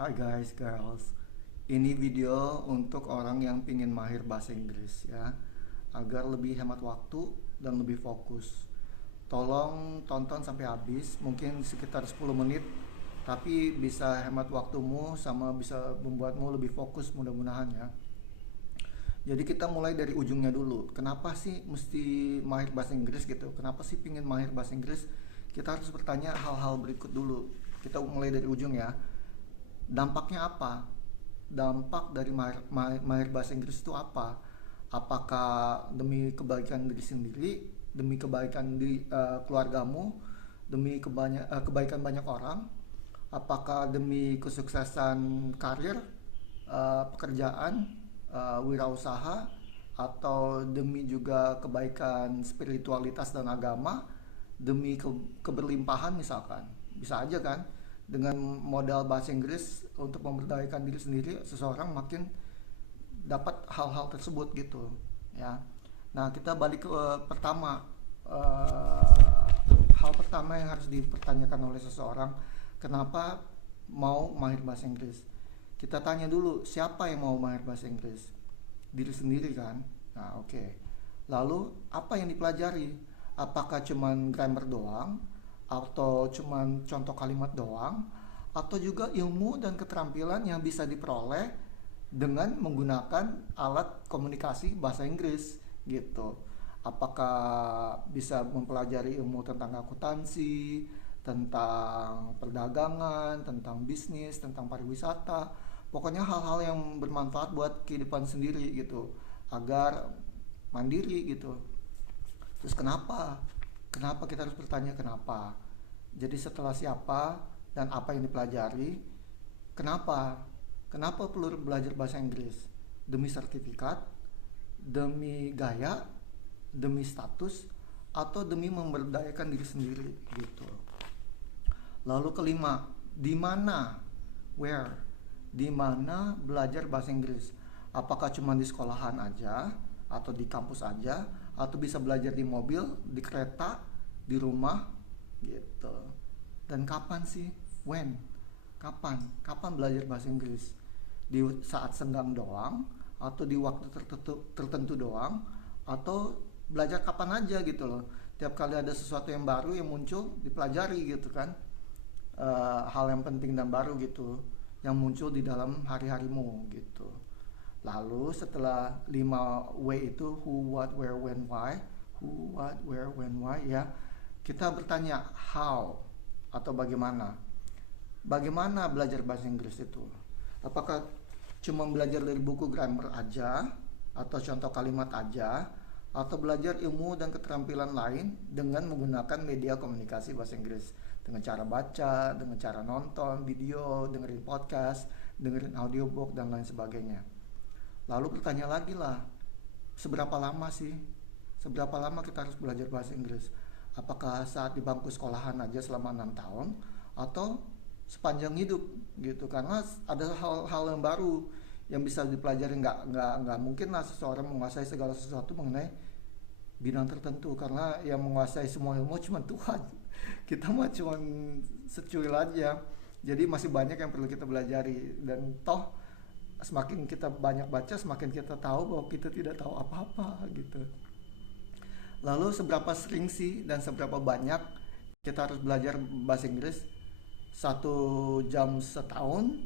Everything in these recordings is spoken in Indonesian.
Hai guys, girls. Ini video untuk orang yang pingin mahir bahasa Inggris ya, agar lebih hemat waktu dan lebih fokus. Tolong tonton sampai habis, mungkin sekitar 10 menit, tapi bisa hemat waktumu sama bisa membuatmu lebih fokus mudah-mudahan ya. Jadi kita mulai dari ujungnya dulu. Kenapa sih mesti mahir bahasa Inggris gitu? Kenapa sih pingin mahir bahasa Inggris? Kita harus bertanya hal-hal berikut dulu. Kita mulai dari ujung ya. Dampaknya apa? Dampak dari mahir bahasa Inggris itu apa? Apakah demi kebaikan diri sendiri, demi kebaikan di keluargamu, demi kebaikan banyak orang? Apakah demi kesuksesan karir, pekerjaan, wirausaha, atau demi juga kebaikan spiritualitas dan agama, demi keberlimpahan misalkan? Bisa aja kan? Dengan modal bahasa Inggris untuk memberdayakan diri sendiri, seseorang makin dapat hal-hal tersebut gitu ya. Nah, kita balik ke pertama. Hal pertama yang harus dipertanyakan oleh seseorang, kenapa mau mahir bahasa Inggris? Kita tanya dulu, siapa yang mau mahir bahasa Inggris? Diri sendiri kan. Nah, oke. Lalu apa yang dipelajari? Apakah cuman grammar doang, atau cuman contoh kalimat doang, atau juga ilmu dan keterampilan yang bisa diperoleh dengan menggunakan alat komunikasi bahasa Inggris gitu? Apakah bisa mempelajari ilmu tentang akuntansi, tentang perdagangan, tentang bisnis, tentang pariwisata, pokoknya hal-hal yang bermanfaat buat kehidupan sendiri gitu, agar mandiri gitu. Terus kenapa? Kenapa kita harus bertanya kenapa? Jadi setelah siapa dan apa yang dipelajari, kenapa? Kenapa perlu belajar bahasa Inggris? Demi sertifikat, demi gaya, demi status, atau demi memberdayakan diri sendiri gitu. Lalu kelima, di mana? Where? Di mana belajar bahasa Inggris? Apakah cuma di sekolahan aja, atau di kampus aja, atau bisa belajar di mobil, di kereta, di rumah gitu? Dan kapan sih? When? Kapan? Kapan belajar bahasa Inggris? Di saat senggang doang, atau di waktu tertentu doang, atau belajar kapan aja gitu loh. Tiap kali ada sesuatu yang baru yang muncul, dipelajari gitu kan. Hal yang penting dan baru gitu yang muncul di dalam hari-harimu gitu. Lalu setelah 5 W itu, who, what, where, when, why, who, what, where, when, why ya, kita bertanya how atau bagaimana. Bagaimana belajar bahasa Inggris itu? Apakah cuma belajar dari buku grammar aja, atau contoh kalimat aja, atau belajar ilmu dan keterampilan lain dengan menggunakan media komunikasi bahasa Inggris, dengan cara baca, dengan cara nonton video, dengerin podcast, dengerin audiobook dan lain sebagainya. Lalu bertanya lagi lah, seberapa lama sih? Seberapa lama kita harus belajar bahasa Inggris? Apakah saat di bangku sekolahan aja selama 6 tahun, atau sepanjang hidup gitu? Karena ada hal-hal yang baru yang bisa dipelajari. Nggak mungkin lah seseorang menguasai segala sesuatu mengenai bidang tertentu, karena yang menguasai semua ilmu cuma Tuhan. Kita mah cuma secuil aja. Jadi masih banyak yang perlu kita pelajari, dan toh semakin kita banyak baca, semakin kita tahu bahwa kita tidak tahu apa-apa gitu. Lalu seberapa sering sih dan seberapa banyak kita harus belajar bahasa Inggris? 1 jam setahun,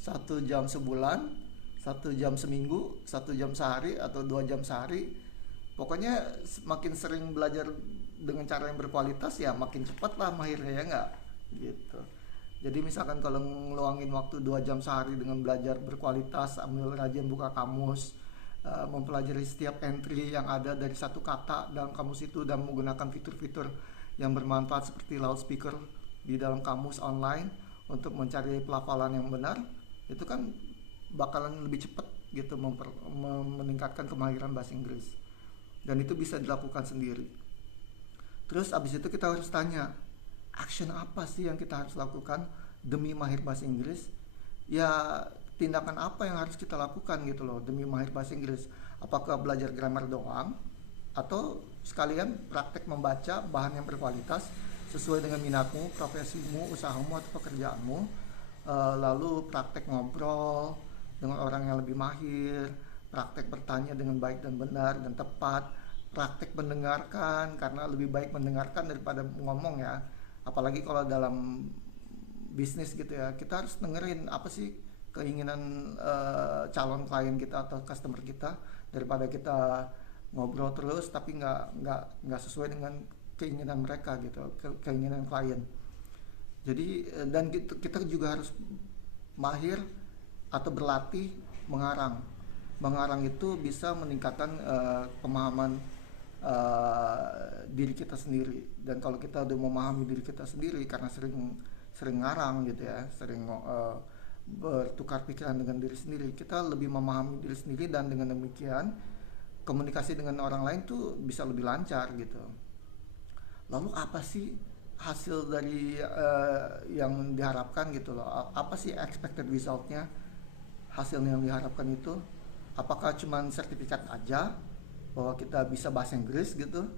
1 jam sebulan, 1 jam seminggu, 1 jam sehari, atau 2 jam sehari? Pokoknya semakin sering belajar dengan cara yang berkualitas ya makin cepat lah mahirnya, ya nggak gitu. Jadi misalkan kalau ngeluangin waktu 2 jam sehari dengan belajar berkualitas, ambil rajin buka kamus, mempelajari setiap entry yang ada dari satu kata dalam kamus itu, dan menggunakan fitur-fitur yang bermanfaat seperti loudspeaker di dalam kamus online untuk mencari pelafalan yang benar, itu kan bakalan lebih cepat gitu meningkatkan kemahiran bahasa Inggris. Dan itu bisa dilakukan sendiri. Terus abis itu kita harus tanya, action apa sih yang kita harus lakukan demi mahir bahasa Inggris? Ya, tindakan apa yang harus kita lakukan gitu loh demi mahir bahasa Inggris? Apakah belajar grammar doang, atau sekalian praktek membaca bahan yang berkualitas sesuai dengan minatmu, profesimu, usahamu, atau pekerjaanmu? lalu praktek ngobrol dengan orang yang lebih mahir, praktek bertanya dengan baik dan benar dan tepat, praktek mendengarkan karena lebih baik mendengarkan daripada ngomong ya. Apalagi kalau dalam bisnis gitu ya, kita harus dengerin apa sih keinginan calon klien kita atau customer kita, daripada kita ngobrol terus tapi nggak sesuai dengan keinginan mereka gitu, keinginan klien. Jadi dan kita juga harus mahir atau berlatih mengarang. Mengarang itu bisa meningkatkan pemahaman diri kita sendiri. Dan kalau kita udah memahami diri kita sendiri karena sering sering ngarang gitu ya, sering bertukar pikiran dengan diri sendiri, kita lebih memahami diri sendiri, dan dengan demikian komunikasi dengan orang lain tuh bisa lebih lancar gitu. Lalu apa sih hasil dari yang diharapkan gitu loh? Apa sih expected resultnya, hasilnya yang diharapkan itu? Apakah cuman sertifikat aja bahwa kita bisa bahasa Inggris gitu,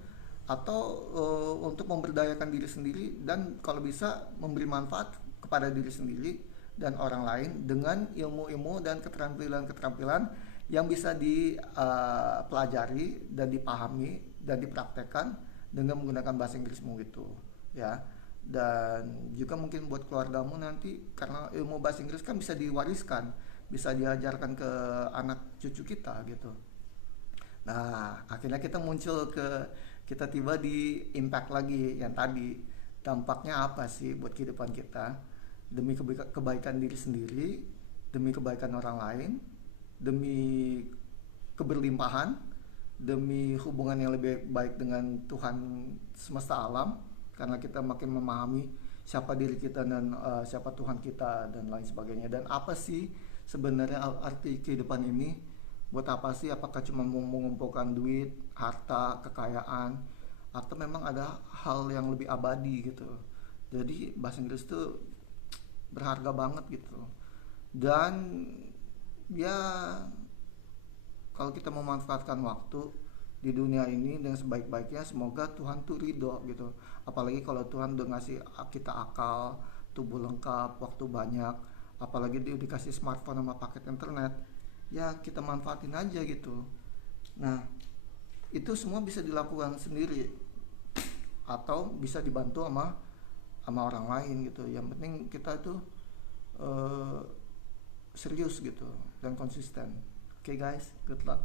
atau untuk memberdayakan diri sendiri dan kalau bisa memberi manfaat kepada diri sendiri dan orang lain dengan ilmu-ilmu dan keterampilan-keterampilan yang bisa dipelajari dan dipahami dan dipraktekkan dengan menggunakan bahasa Inggrismu gitu ya. Dan juga mungkin buat keluargamu nanti, karena ilmu bahasa Inggris kan bisa diwariskan, bisa diajarkan ke anak cucu kita gitu. Nah, akhirnya kita tiba di impact lagi yang tadi. Dampaknya apa sih buat kehidupan kita? Demi kebaikan diri sendiri, demi kebaikan orang lain, demi keberlimpahan, demi hubungan yang lebih baik dengan Tuhan semesta alam, karena kita makin memahami siapa diri kita dan siapa Tuhan kita dan lain sebagainya. Dan apa sih sebenarnya arti kehidupan ini? Buat apa sih? Apakah cuma mengumpulkan duit, harta, kekayaan, atau memang ada hal yang lebih abadi gitu? Jadi bahasa Inggris tuh berharga banget gitu. Dan ya, kalau kita memanfaatkan waktu di dunia ini dengan sebaik-baiknya, semoga Tuhan tuh ridho gitu. Apalagi kalau Tuhan udah ngasih kita akal, tubuh lengkap, waktu banyak, apalagi dia dikasih smartphone sama paket internet, ya kita manfaatin aja gitu. Nah, itu semua bisa dilakukan sendiri atau bisa dibantu sama orang lain gitu. Yang penting kita tuh serius gitu dan konsisten. Oke guys, good luck.